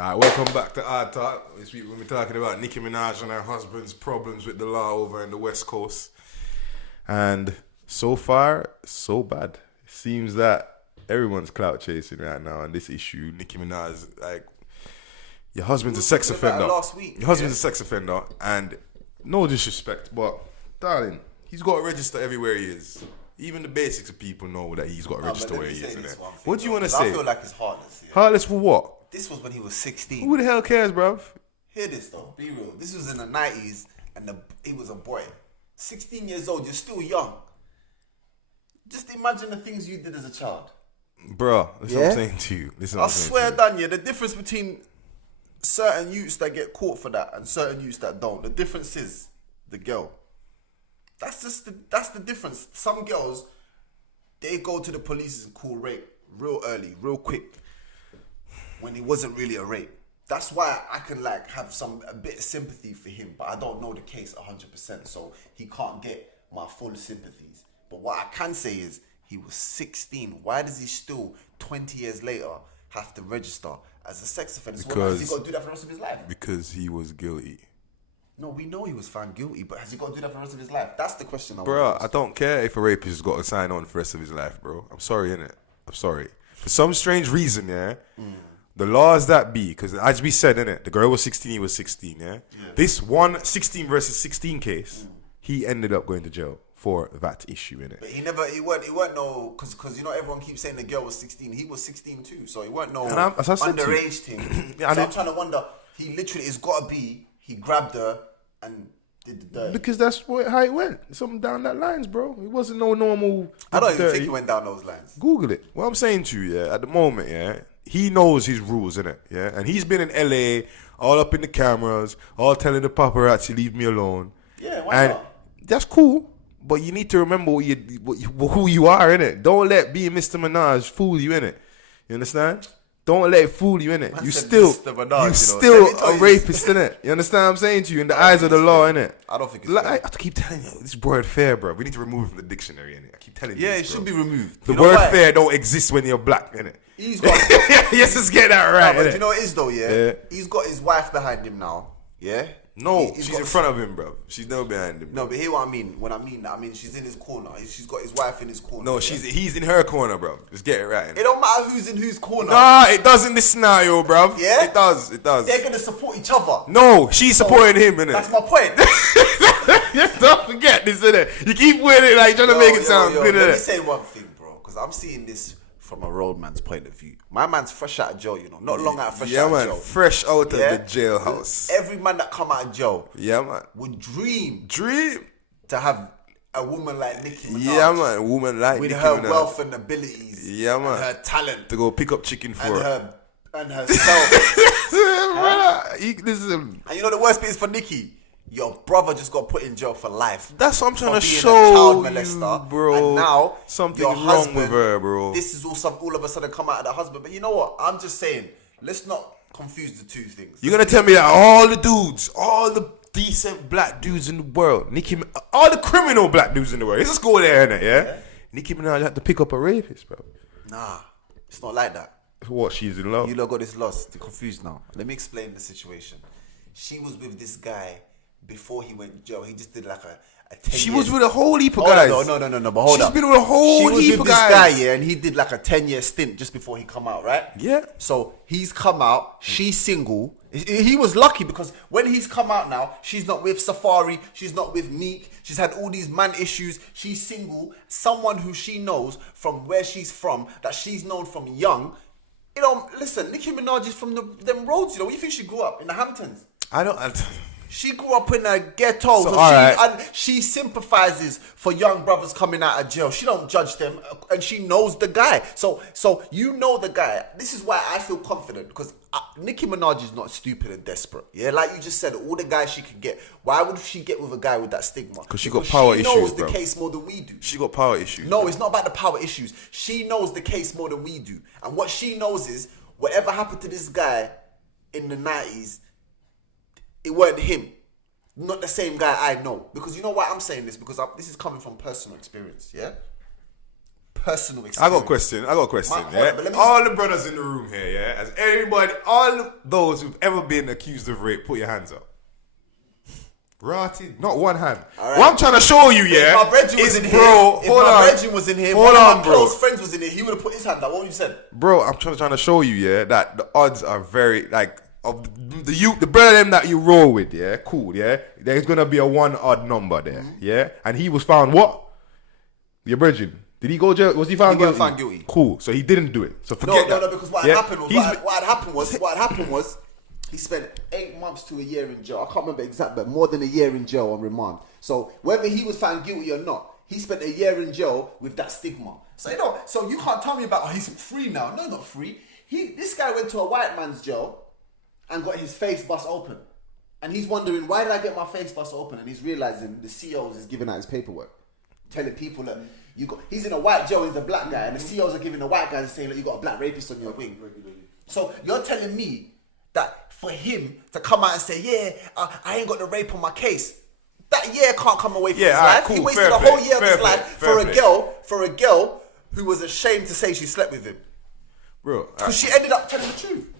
Alright, welcome back to ArdTalk. This week we're talking about Nicki Minaj and her husband's problems with the law over in the West Coast. And so far, so bad. It seems that everyone's clout chasing right now on this issue. Nicki Minaj, like, your husband's a sex offender. Last week, your husband's a sex offender, and no disrespect, but darling, he's got to register everywhere he is. Even the basics of people know that he's got to register where he is. What do you want to say? I feel like it's heartless. Yeah. Heartless for what? This was when he was 16. Who the hell cares, bruv? Hear this though, be real. This was in the 90s and he was a boy. 16 years old, you're still young. Just imagine the things you did as a child. Bro, that's what I'm saying to you. I swear, Danya, the difference between certain youths that get caught for that and certain youths that don't, the difference is the girl. That's the difference. Some girls, they go to the police and call rape real early, real quick, when it wasn't really a rape. That's why I can have a bit of sympathy for him, but I don't know the case 100%, so he can't get my full sympathies. But what I can say is he was 16. Why does he still, 20 years later, have to register as a sex offender? So has he got to do that for the rest of his life? Because he was guilty. No, we know he was found guilty, but has he got to do that for the rest of his life? That's the question. Bro, I don't care if a rapist has got to sign on for the rest of his life, bro. I'm sorry, innit? I'm sorry. For some strange reason, the laws that be, because as we said, innit, the girl was 16, he was 16, This one 16 versus 16 case, he ended up going to jail for that issue, innit? But he weren't no, because you know everyone keeps saying the girl was 16, he was 16 too, so he weren't no underage thing. So I'm trying to wonder, he literally, it's got to be, he grabbed her and did the dirt. Because that's how it went. Something down that lines, bro. It wasn't no normal. I don't even think it went down those lines. Google it. What I'm saying to you, at the moment, he knows his rules, innit? Yeah, and he's been in LA, all up in the cameras, all telling the paparazzi, leave me alone. Yeah, why not? That's cool, but you need to remember who you are, innit? Don't let being Mr. Minaj fool you, innit? You understand? Don't let it fool you, innit? You still a rapist, innit? You understand what I'm saying to you? In the eyes of the law, innit? I don't think it's fair. I have to keep telling you, this word fair, bro. We need to remove it from the dictionary, innit? I keep telling you. Yeah, this, it should be removed. The word fair don't exist when you're black, innit? He's got. Yes, let's get that right. But do you know what it is though? Yeah, he's got his wife behind him now. Yeah. No, she's in front of him, bro. She's never behind him. No, but hear what I mean. When I mean that, I mean she's in his corner. She's got his wife in his corner. No, he's in her corner, bro. Just get it right. It don't matter who's in whose corner. Nah, it does in this scenario, bro. Yeah, it does. They're gonna support each other. No, she's supporting him, innit? That's my point. Don't forget this, innit? You keep with it, like trying to make it sound good, innit? Let me say one thing, bro, because I'm seeing this from a roadman's point of view. My man's fresh out of jail, you know, not long out of fresh out of jail. Fresh out of the jailhouse. Every man that come out of jail, would dream to have a woman like Nicki Minaj. Yeah, man, a woman like with Nicki her Minaj. wealth and abilities, and her talent to go pick up chicken for her and herself. Listen, and you know the worst bit is for Nicki. Your brother just got put in jail for life. That's what I'm trying to show you, bro. And now something's wrong with her, bro. This is all of a sudden come out of the husband. But you know what? I'm just saying, let's not confuse the two things. You're gonna tell me that all the dudes, all the decent black dudes in the world, all the criminal black dudes in the world, let's just go there, innit? Yeah. Nicki Minaj had to pick up a rapist, bro. Nah, it's not like that. What? She's in love. You lot got this lost. You're confused now. Let me explain the situation. She was with this guy. Before he went to jail, he just did like a 10 She was with a whole heap of guys. No, but hold up. She's been with a whole heap of guys. This guy, and he did like a 10-year stint just before he come out, right? Yeah. So he's come out, she's single. He was lucky because when he's come out now, she's not with Safari, she's not with Meek, she's had all these man issues, she's single, someone who she knows from where she's from, that she's known from young. You know, listen, Nicki Minaj is from them roads, you know. Where do you think she grew up? In the Hamptons? She grew up in a ghetto, and she sympathizes for young brothers coming out of jail. She don't judge them, and she knows the guy. So you know the guy. This is why I feel confident, because Nicki Minaj is not stupid and desperate. Yeah, like you just said, all the guys she could get. Why would she get with a guy with that stigma? Because she got power issues, She knows the case more than we do. She got power issues. No, it's not about the power issues. She knows the case more than we do. And what she knows is, whatever happened to this guy in the 90s, it weren't him. Not the same guy I know. Because you know why I'm saying this? Because this is coming from personal experience, yeah? personal experience. I got a question. Yeah? All the brothers in the room here, yeah? As everybody, all those who've ever been accused of rape, put your hands up. Rotted, not one hand. Right. What I'm trying to show you, yeah, my brethren was in bro, here, hold if on. my brethren was in here, hold one on, of my close friends was in here, he would have put his hand up. What you said? Bro, I'm trying to show you, yeah, that the odds are very, like, of the brother them that you roll with, yeah, cool, yeah, there's going to be a one odd number there, yeah, and he was found what? Your brethren. Did he go jail? Was he found guilty? Found guilty. Cool, so he didn't do it. So forget that. No, because what had happened was, he spent 8 months to a year in jail. I can't remember exactly, but more than a year in jail on remand. So whether he was found guilty or not, he spent a year in jail with that stigma. So so you can't tell me about he's free now. No, not free. This guy went to a white man's jail and got his face bust open, and he's wondering, why did I get my face bust open? And he's realizing the COs is giving out his paperwork, telling people that he's in a white jail, he's a black guy, and the COs are giving the white guys saying that you got a black rapist on your wing. So you're telling me that for him to come out and say, yeah, I ain't got the rape on my case, that year can't come away from his life. Cool, he wasted a whole year of his life for a girl who was ashamed to say she slept with him. Bro. Because she ended up telling the truth.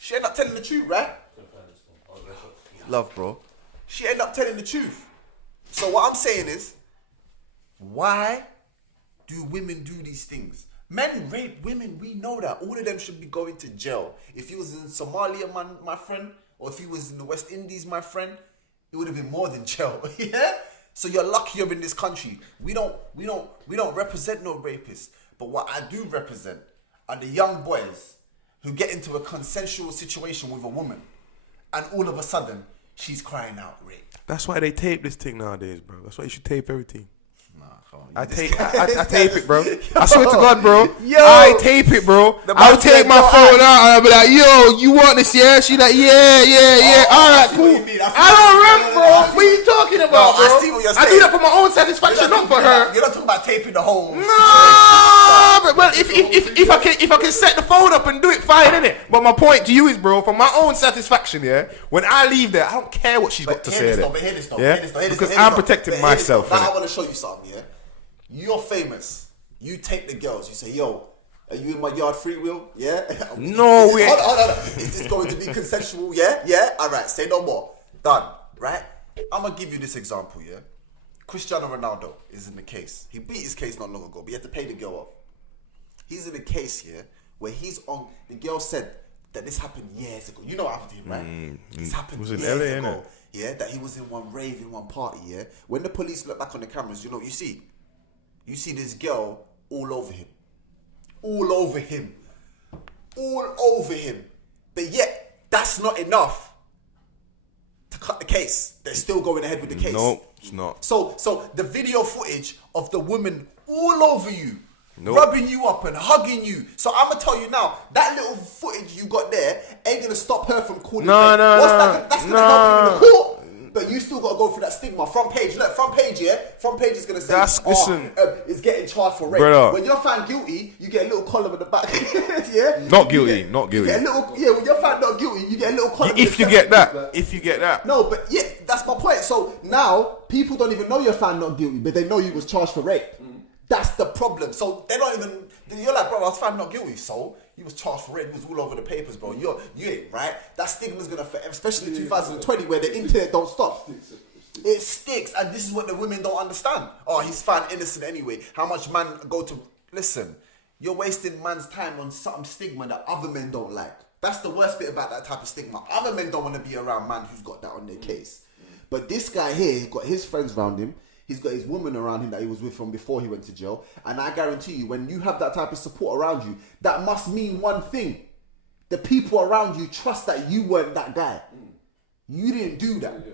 She ended up telling the truth, right? Love, bro. She ended up telling the truth. So what I'm saying is, why do women do these things? Men rape women, we know that. All of them should be going to jail. If he was in Somalia, my friend, or if he was in the West Indies, my friend, it would have been more than jail. Yeah? So you're lucky you're in this country. We don't represent no rapists. But what I do represent are the young boys who get into a consensual situation with a woman, and all of a sudden, she's crying out rape. That's why they tape this thing nowadays, bro. That's why you should tape everything. I tape it, bro. I swear to God, bro. I tape it, bro. I'll take my phone out and I'll be like, yo, you want this, yeah? She like, yeah. All right, cool. I don't remember, bro. What are you talking about, bro? I see what you're saying. I do that for my own satisfaction, not for her. You're not talking about taping the whole No, but well, if I can set the phone up and do it, fine, innit? But my point to you is, bro, for my own satisfaction, yeah, when I leave there, I don't care what she's got to say there. Because I'm protecting myself. Now I want to show you something, yeah? You're famous. You take the girls. You say, yo, are you in my yard free will? Yeah? No, hold on. Is this going to be consensual? Yeah? All right, say no more. Done, right? I'm going to give you this example, yeah? Cristiano Ronaldo is in the case. He beat his case not long ago, but he had to pay the girl off. He's in a case here where the girl said that this happened years ago. You know what happened to him, right? This happened years LA, ago. Yeah, that he was in one rave, in one party, yeah? When the police look back on the cameras, you know what you see? You see this girl all over him. All over him. But yet, that's not enough to cut the case. They're still going ahead with the case. No, it's not. So the video footage of the woman all over you, rubbing you up and hugging you. So I'm going to tell you now, that little footage you got there ain't going to stop her from calling you. That's going to help you in the court. But you still got to go through that stigma. Front page, look, front page, yeah? Front page is going to say, it's getting charged for rape. Brother. When you're found guilty, you get a little column in the back. Yeah? Not guilty. When you're found not guilty, you get a little column. If you get that. No, but yeah, that's my point. So now, people don't even know you're found not guilty, but they know you was charged for rape. That's the problem. So they're not even, you're like, bro, I was found not guilty, so he was charged for rape. He was all over the papers, bro. You ain't, right? That stigma's gonna forever, especially in 2020 where the internet don't stop. It sticks, and this is what the women don't understand. Oh, he's found innocent anyway. How much man go to, listen, you're wasting man's time on some stigma that other men don't like. That's the worst bit about that type of stigma. Other men don't want to be around man who's got that on their case. But this guy here, he's got his friends around him. He's got his woman around him that he was with from before he went to jail. And I guarantee you, when you have that type of support around you, that must mean one thing. The people around you trust that you weren't that guy. You didn't do that. Yeah,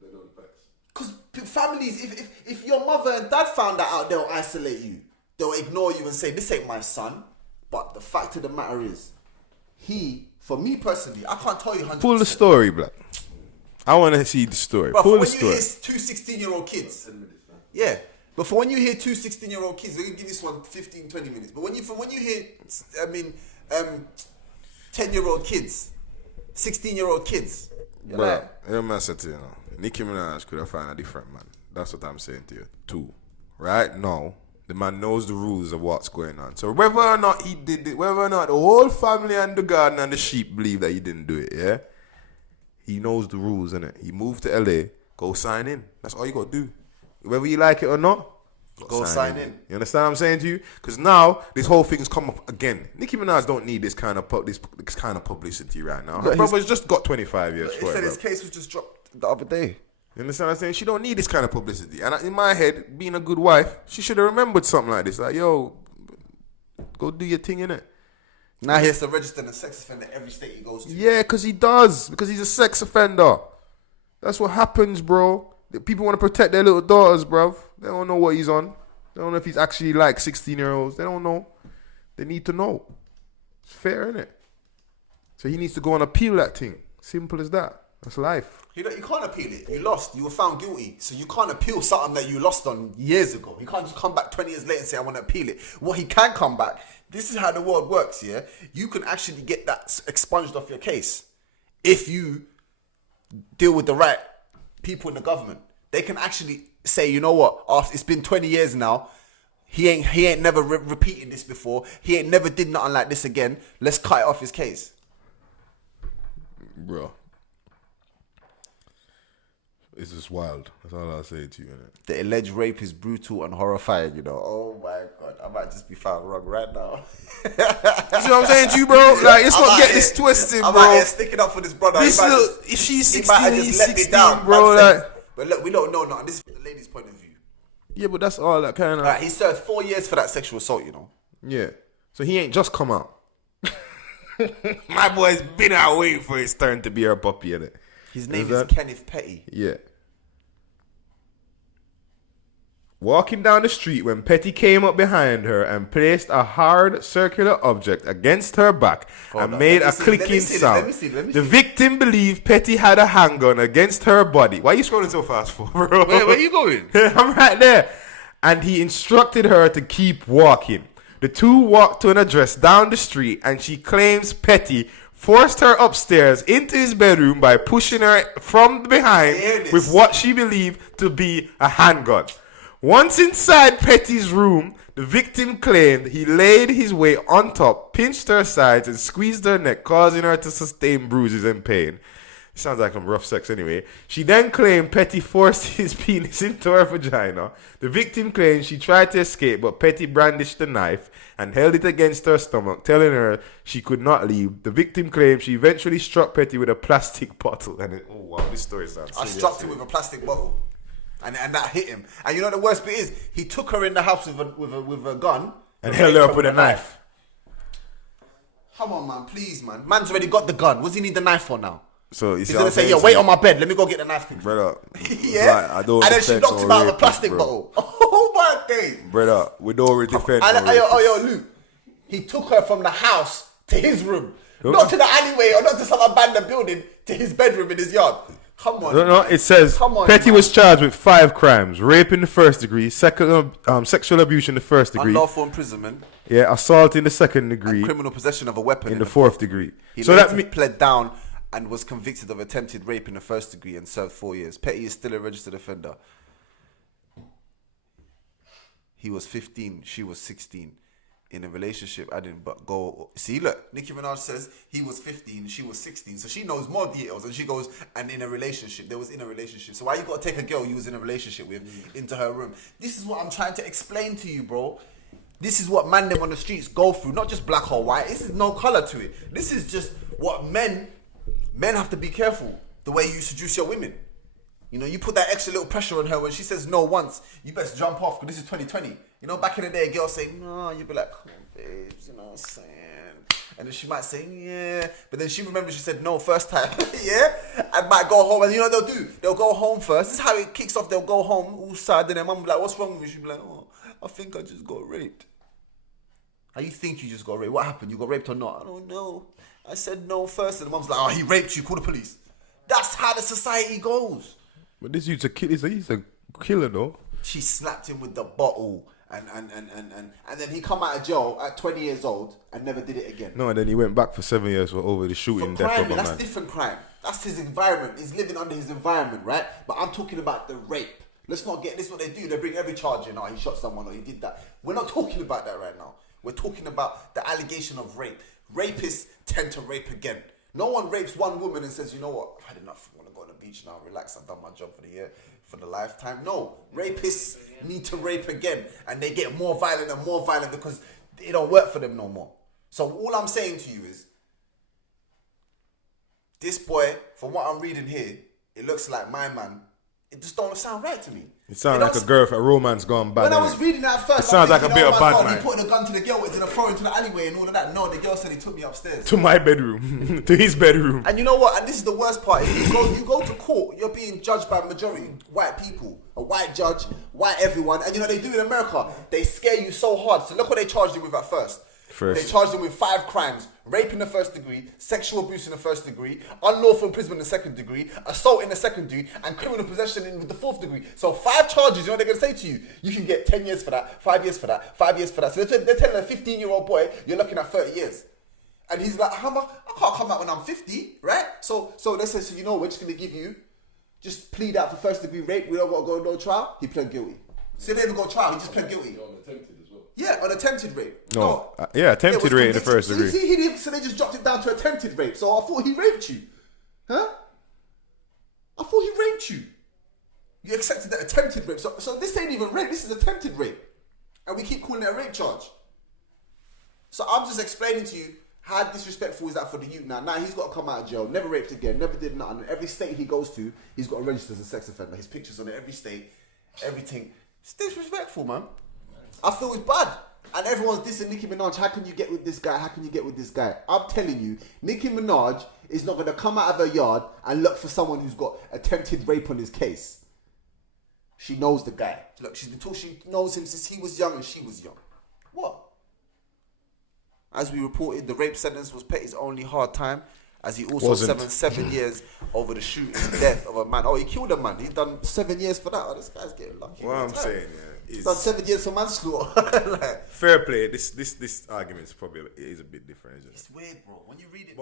they know the facts. Because families, if your mother and dad found that out, they'll isolate you. They'll ignore you and say, this ain't my son. But the fact of the matter is, for me personally, I can't tell you 100%. Pull the story, blood. I want to see the story. But pull the story. When you hear two 16-year-old kids, yeah. But for when you hear two 16-year-old kids, we're gonna give this one 15, 20 minutes. But when you hear, 10-year-old kids, 16-year-old kids, you're like, I said to you, Nicki Minaj could have found a different man. That's what I'm saying to you. Two, right? No, The man knows the rules of what's going on. So whether or not he did it, whether or not the whole family and the garden and the sheep believe that he didn't do it, yeah? He knows the rules, innit? He moved to LA, go sign in. That's all you got to do. Whether you like it or not, go sign in. You understand what I'm saying to you? Because now this whole thing's come up again. Nicki Minaj don't need this kind of publicity right now. Her brother's just got 25 years for it. He said his case was just dropped the other day. You understand what I'm saying? She don't need this kind of publicity. And in my head, being a good wife, she should have remembered something like this. Like, yo, go do your thing, innit? Now he has to register as a sex offender every state he goes to. Yeah, because he does. Because he's a sex offender. That's what happens, bro. The people want to protect their little daughters, bruv. They don't know what he's on. They don't know if he's actually like 16-year-olds. They don't know. They need to know. It's fair, innit? So he needs to go and appeal that thing. Simple as that. That's life. You can't appeal it. You lost. You were found guilty. So you can't appeal something that you lost on years ago. You can't just come back 20 years later and say, I want to appeal it. What he can come back, this is how the world works, yeah? You can actually get that expunged off your case. If you deal with the right people in the government. They can actually say, you know what? After it's been 20 years now. He ain't never repeated this before. He ain't never did nothing like this again. Let's cut it off his case. Bro. It's just wild. That's all I'll say to you, innit? The alleged rape is brutal and horrifying, you know. Oh my God. I might just be found wrong right now. You see what I'm saying to you, bro? Like, let's not get this twisted, bro. I'm out here sticking up for this brother. This if she's 16, he's 16, bro. Like, but look, we don't know nothing. This is from the lady's point of view. yeah, but that's all that kind of... Right, he served 4 years for that sexual assault, you know. Yeah. So he ain't just come out. My boy's been out waiting for his turn to be her puppy, innit? His name is Kenneth Petty. Yeah. Walking down the street when Petty came up behind her and placed a hard circular object against her back and made a clicking sound. The victim believed Petty had a handgun against her body. Why are you scrolling so fast for, bro? Where are you going? I'm right there. And he instructed her to keep walking. The two walked to an address down the street and she claims Petty forced her upstairs into his bedroom by pushing her from behind with what she believed to be a handgun. Once inside Petty's room, the victim claimed he laid his weight on top, pinched her sides, and squeezed her neck, causing her to sustain bruises and pain. Sounds like some rough sex anyway. She then claimed Petty forced his penis into her vagina. The victim claimed she tried to escape, but Petty brandished the knife and held it against her stomach, telling her she could not leave. The victim claimed she eventually struck Petty with a plastic bottle. And oh wow, this story sounds... I struck him with a plastic bottle. And that hit him. And you know the worst bit is, he took her in the house with a gun. And held her up with a knife. Come on, man. Please, man. Man's already got the gun. What's he need the knife for now? So he's going to say, yo, wait on my bed. Let me go get the knife. Brother. Yeah? Like, I don't and then she knocked him out of a plastic bottle. Oh, my days. Brother, we don't really defend. Yo, Luke. He took her from the house to his room. Not to the alleyway or not to some abandoned building, to his bedroom in his yard. Come on. No, it says Petty was charged with 5 crimes: rape in the first degree, sexual abuse in the first degree, unlawful imprisonment, assault in the second degree, and criminal possession of a weapon in the fourth degree. He pled down and was convicted of attempted rape in the first degree and served 4 years. Petty is still a registered offender. He was 15, she was 16. In a relationship, I didn't but go. See, look, Nicki Minaj says he was 15, she was 16. So she knows more details. And she goes, and in a relationship, they was in a relationship. So why you got to take a girl you was in a relationship with into her room? This is what I'm trying to explain to you, bro. This is what man them on the streets go through. Not just black or white. This is no color to it. This is just what men have to be careful. The way you seduce your women. You know, you put that extra little pressure on her when she says no once, you best jump off because this is 2020. You know, back in the day, a girl say, no, you'd be like, come on, babes, you know what I'm saying? And then she might say, yeah. But then she remembers she said no first time, yeah? And might go home. And you know what they'll do? They'll go home first. This is how it kicks off. They'll go home all sad. And their mum will be like, what's wrong with you? She'll be like, oh, I think I just got raped. How you think you just got raped? What happened? You got raped or not? I don't know. I said no first. And the mum's like, oh, he raped you. Call the police. That's how the society goes. But this dude's he's a killer, though. She slapped him with the bottle, and then he come out of jail at 20 years old and never did it again. No, and then he went back for 7 years over the shooting death of a man. That's different crime. That's his environment. He's living under his environment, right? But I'm talking about the rape. Let's not get this. Is what they do. They bring every charge in. Oh, he shot someone or he did that. We're not talking about that right now. We're talking about the allegation of rape. Rapists tend to rape again. No one rapes one woman and says, you know what, I've had enough. I want to go on the beach now, relax. I've done my job for the year, for the lifetime. No, rapists need to rape again, and they get more violent and more violent because it don't work for them no more. So all I'm saying to you is, this boy, from what I'm reading here, it looks like my man. It just don't sound right to me. It sounds like a romance gone bad. When I was reading that at first, it sounds like a bit of bad man. He put the gun to the girl, went to the throw into the alleyway and all of that. No, the girl said he took me upstairs. To my bedroom. To his bedroom. And you know what? And this is the worst part. If you go to court, you're being judged by majority white people. A white judge, white everyone. And you know, they do in America. They scare you so hard. So look what they charged him with at first. They charged him with 5 crimes: rape in the first degree, sexual abuse in the first degree, unlawful imprisonment in the second degree, assault in the second degree, and criminal possession in the 4th degree. So 5 charges. You know what they're gonna say to you? You can get 10 years for that, 5 years for that, 5 years for that. So they're telling a 15-year-old boy you're looking at 30 years, and he's like, I can't come out when I'm 50, right? So they say, so you know, we're just gonna give you, just plead out for first degree rape. We don't gotta go to no trial. He pled guilty. So they didn't go to trial. He just pled guilty. Yeah, on attempted rape. No. Attempted rape in the first degree. So they just dropped it down to attempted rape. So I thought he raped you. Huh? I thought he raped you. You accepted that attempted rape. So this ain't even rape. This is attempted rape. And we keep calling it a rape charge. So I'm just explaining to you how disrespectful is that for the youth now. Now he's got to come out of jail. Never raped again. Never did nothing. Every state he goes to, he's got to register as a sex offender. His picture's on it. Every state. Everything. It's disrespectful, man. I feel it's bad. And everyone's dissing Nicki Minaj. How can you get with this guy? How can you get with this guy? I'm telling you, Nicki Minaj is not going to come out of her yard and look for someone who's got attempted rape on his case. She knows the guy. Look, she knows him since he was young and she was young. What? As we reported, the rape sentence was Petty's only hard time, as he also served 7 years over the shooting death of a man. Oh, he killed a man. He's done 7 years for that. Oh, this guy's getting lucky. What I'm saying, he's done 7 years for manslaughter. Fair play. This argument is probably a bit different, isn't it? It's weird, bro. When you read it.